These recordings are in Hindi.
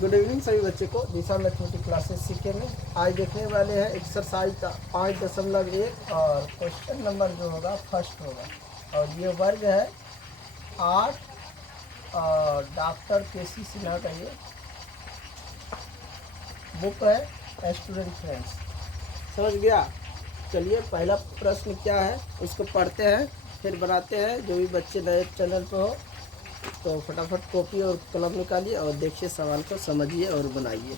गुड इवनिंग सभी बच्चे को। दिशा मैथमेटिक्स क्लासेस सीखे में आज देखने वाले हैं एक्सरसाइज 5.1 और क्वेश्चन नंबर जो होगा फर्स्ट होगा। और ये वर्ग है 8 और डॉक्टर केसी सिन्हा का ये बुक है स्टूडेंट फ्रेंड्स। समझ गया? चलिए पहला प्रश्न क्या है उसको पढ़ते हैं, फिर बनाते हैं। जो भी बच्चे नए चैनल पर हो तो फटाफट कॉपी और कलम निकालिए और देखिए सवाल को, समझिए और बनाइए।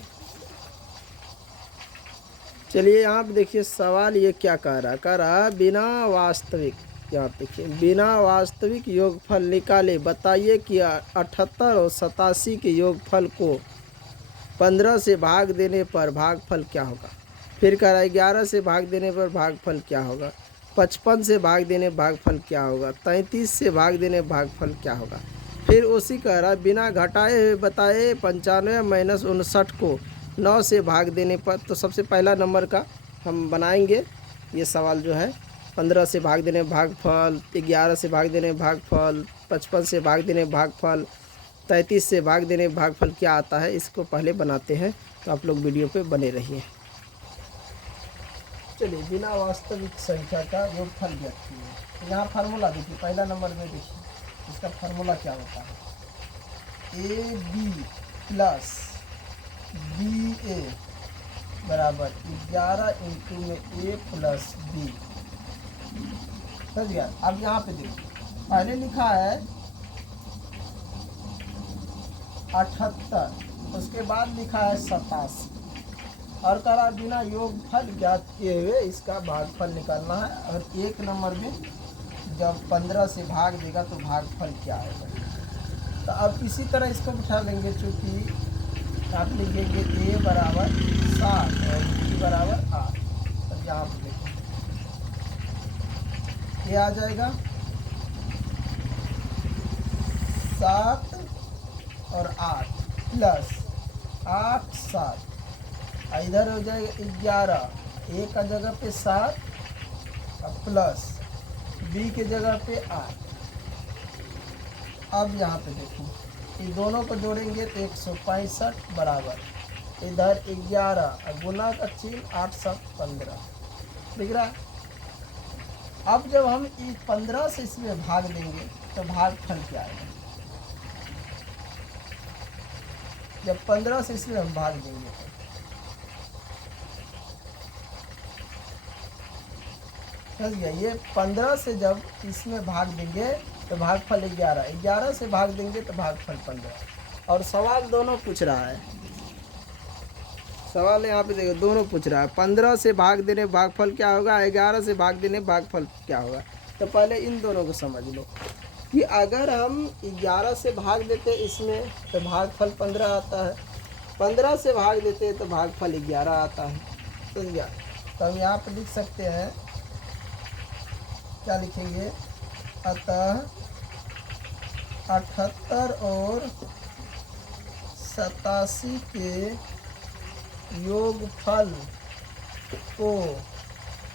चलिए यहाँ पे देखिए सवाल ये क्या कह रहा है बिना वास्तविक, यहाँ देखिए बिना वास्तविक योगफल निकाले बताइए कि 78 और 87 के योगफल को 15 से भाग देने पर भागफल क्या होगा। फिर कह रहा है 11 से भाग देने पर भागफल क्या होगा, 55 से भाग देने भागफल क्या होगा, 33 से भाग देने भागफल क्या होगा। फिर उसी कह रहा है बिना घटाए हुए बताए 95 - 59 को 9 से भाग देने पर। तो सबसे पहला नंबर का हम बनाएंगे ये सवाल जो है 15 से भाग देने भागफल, 11 से भाग देने भागफल, 55 से भाग देने भागफल, 33 से भाग देने भागफल क्या आता है, इसको पहले बनाते हैं। तो आप लोग वीडियो पे बने रहिए। चलिए बिना वास्तविक संख्या का योगफल ज्ञात कीजिए। यहाँ फार्मूला देखिए, पहला नंबर में देखिए इसका फार्मूला क्या होता है। ए बी प्लस बी ए बराबर 11 इंटू में ए प्लस बी। समझ गया? अब यहाँ पे देखिए पहले लिखा है 78, उसके बाद लिखा है 87 और करा बिना योगफल ज्ञात किए हुए इसका भागफल निकालना है। और एक नंबर में जब 15 से भाग देगा तो भागफल क्या आएगा। तो अब इसी तरह इसको बिठा लेंगे, चूँकि आप लिखेंगे ए बराबर 7 और बी बराबर 8। तब यहाँ पर देखिए ये आ जाएगा 7 और 8 प्लस 8 7, इधर हो जाएगा 11, ए का जगह पे 7 प्लस बी के जगह पे 8। अब यहाँ पे देखो ये दोनों को जोड़ेंगे तो 165 बराबर इधर 11 गुना का चिन्ह 8 7 15 दिख रहा है। अब जब हम इस 15 से इसमें भाग देंगे तो भागफल क्या आएगा। जब 15 से इसमें हम भाग देंगे तो समझ गया। ये 15 से जब इसमें भाग देंगे तो भागफल 11, 11 से भाग देंगे तो भागफल 15। और सवाल दोनों पूछ रहा है, सवाल यहाँ पे देखो दोनों पूछ रहा है 15 से भाग देने भागफल क्या होगा, 11 से भाग देने भागफल क्या होगा। तो पहले इन दोनों को समझ लो कि अगर हम 11 से भाग देते इसमें तो भागफल 15 आता है, 15 से भाग देते तो भागफल 11 आता है। समझ गया? तो हम यहाँ पर लिख सकते हैं, क्या लिखेंगे, अतः 78 और 87 के योगफल को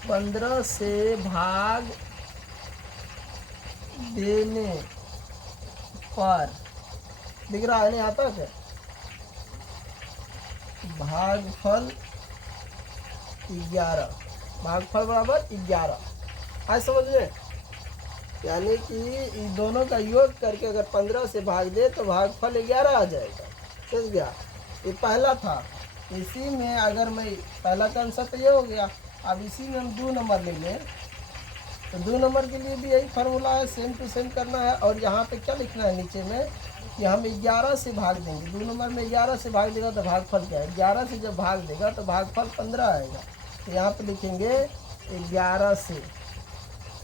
15 से भाग देने पर, दिख रहा है नहीं आता क्या, भागफल 11, भागफल बराबर 11। आज समझ में, यानी कि इन दोनों का योग करके अगर 15 से भाग दे तो भागफल 11 आ जाएगा। समझ गया? ये पहला था। इसी में अगर मैं पहला का आंसर तो ये हो गया। अब इसी में हम 2 नंबर ले लें तो 2 नंबर के लिए भी यही फार्मूला है, सेम टू सेम करना है। और यहाँ पे क्या लिखना है नीचे में कि हम 11 से भाग देंगे। 2 नंबर में 11 से भाग देगा तो भागफल क्या है, 11 से जब भाग देगा तो भागफल 15 आएगा। तो यहाँ पे लिखेंगे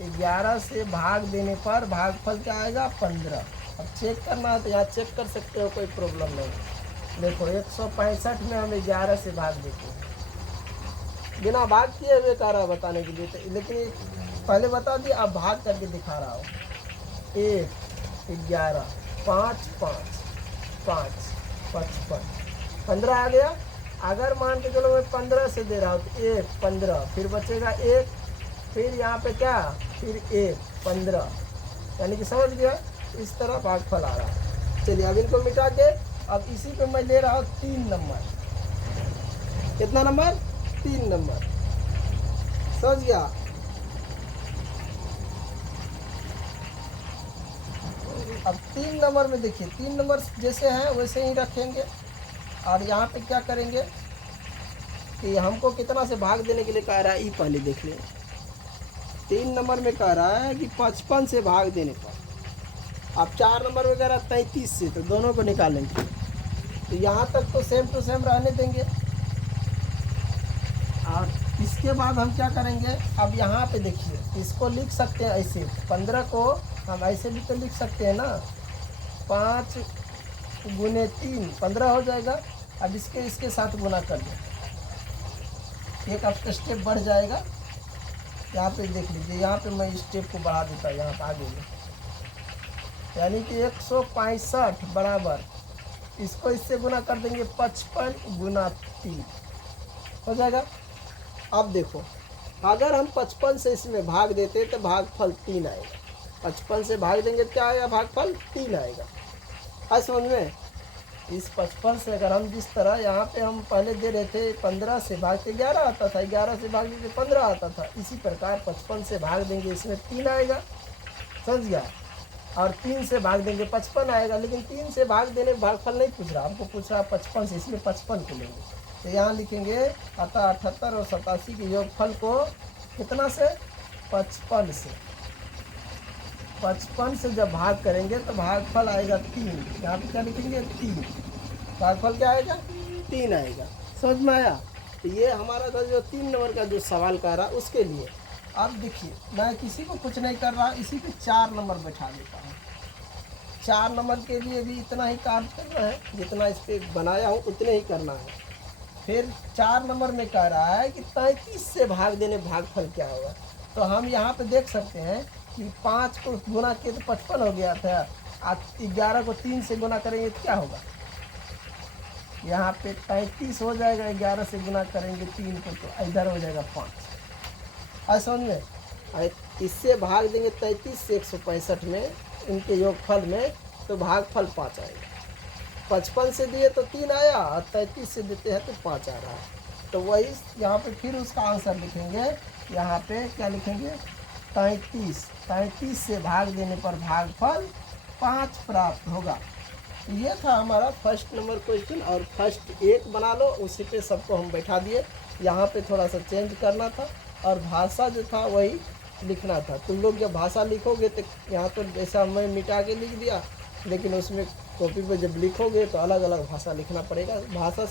11 से भाग देने पर भागफल क्या आएगा, 15। अब चेक करना है तो यहाँ चेक कर सकते हो, कोई प्रॉब्लम नहीं। देखो 165 में हम 11 से भाग देते हैं, बिना भाग किए हुए कह रहा बताने के लिए। तो लेकिन पहले बता दिया, अब भाग करके दिखा रहा हूँ। 1 11 5 5 5 55 15 आ गया। अगर मान के चलो मैं 15 से दे रहा हूँ तो 1 15, फिर बचेगा 1, फिर यहाँ पे क्या, फिर 1 15, यानी कि समझ गया इस तरह भागफल आ रहा है। चलिए अब इनको मिटा के अब इसी पे मैं ले रहा हूँ 3 नंबर। कितना नंबर? 3 नंबर। समझ गया? अब 3 नंबर में देखिए, 3 नंबर जैसे हैं वैसे ही रखेंगे। और यहाँ पे क्या करेंगे कि हमको कितना से भाग देने के लिए कह रहा है, ये पहले देख लें। 3 नंबर में कह रहा है कि 55 से भाग देने पर। अब 4 नंबर में कह रहा है 33 से, तो दोनों को निकालेंगे। तो यहाँ तक तो सेम टू सेम रहने देंगे। और इसके बाद हम क्या करेंगे, अब यहाँ पे देखिए, इसको लिख सकते हैं ऐसे, 15 को हम ऐसे भी तो लिख सकते हैं ना, 5 गुने 3 15 हो जाएगा। अब इसके साथ गुना कर दें, एक आपका स्टेप बढ़ जाएगा। यहाँ पे देख लीजिए, यहाँ पे मैं स्टेप को बढ़ा देता हूँ, यहाँ पे आगे में, यानी कि 165 बराबर, इसको इससे गुना कर देंगे, 55 गुना 3 हो जाएगा। अब देखो, अगर हम 55 से इसमें भाग देते तो भागफल 3 आएगा। 55 से भाग देंगे क्या आएगा? भागफल 3 आएगा। आज समझ में? इस 55 से अगर हम जिस तरह यहाँ पे हम पहले दे रहे थे 15 से भाग के 11 आता था, 11 से भाग के 15 आता था, इसी प्रकार 55 से भाग देंगे, इसमें 3 आएगा। समझ गया? और 3 से भाग देंगे 55 आएगा। लेकिन 3 से भाग देने भागफल नहीं पूछ रहा, हमको पूछ रहा 55 से, इसलिए 55 को लेंगे। तो यहाँ लिखेंगे, अतः 78 और 87 के योगफल को कितना से? 55 से। 55 से जब भाग करेंगे तो भागफल आएगा 3। यहाँ पे क्या लिखेंगे? 3। भागफल क्या आएगा? 3 आएगा। समझ में आया? तो ये हमारा था जो 3 नंबर का जो सवाल कर रहा उसके लिए। अब देखिए, मैं किसी को कुछ नहीं कर रहा, इसी पे 4 नंबर बैठा देता हूँ। 4 नंबर के लिए भी इतना ही काम करना है, जितना इस पर बनाया हूँ उतने ही करना है। फिर 4 नंबर में कह रहा है कि 33 से भाग देने भागफल क्या होगा। तो हम यहाँ पे देख सकते हैं कि 5 को गुना किए तो 55 हो गया था, आज 11 को 3 से गुना करेंगे तो क्या होगा? यहाँ पे 33 हो जाएगा, 11 से गुना करेंगे 3 को तो इधर हो जाएगा 5। आज समझ में? इससे भाग देंगे 33 से 165 में, इनके योगफल में, तो भागफल 5 आएगा। 55 से दिए तो 3 आया, और 33 से देते हैं तो 5 आ रहा है। तो वही यहाँ पे फिर उसका आंसर लिखेंगे। यहाँ पे क्या लिखेंगे? 33 से भाग देने पर भागफल 5 प्राप्त होगा। ये था हमारा फर्स्ट नंबर क्वेश्चन। और फर्स्ट 1 बना लो, उसी पे सबको हम बैठा दिए। यहाँ पे थोड़ा सा चेंज करना था, और भाषा जो था वही लिखना था। तुम लोग जब भाषा लिखोगे तो यहाँ तो जैसा मैं मिटा के लिख दिया, लेकिन उसमें कॉपी पे जब लिखोगे तो अलग अलग भाषा लिखना पड़ेगा। भाषा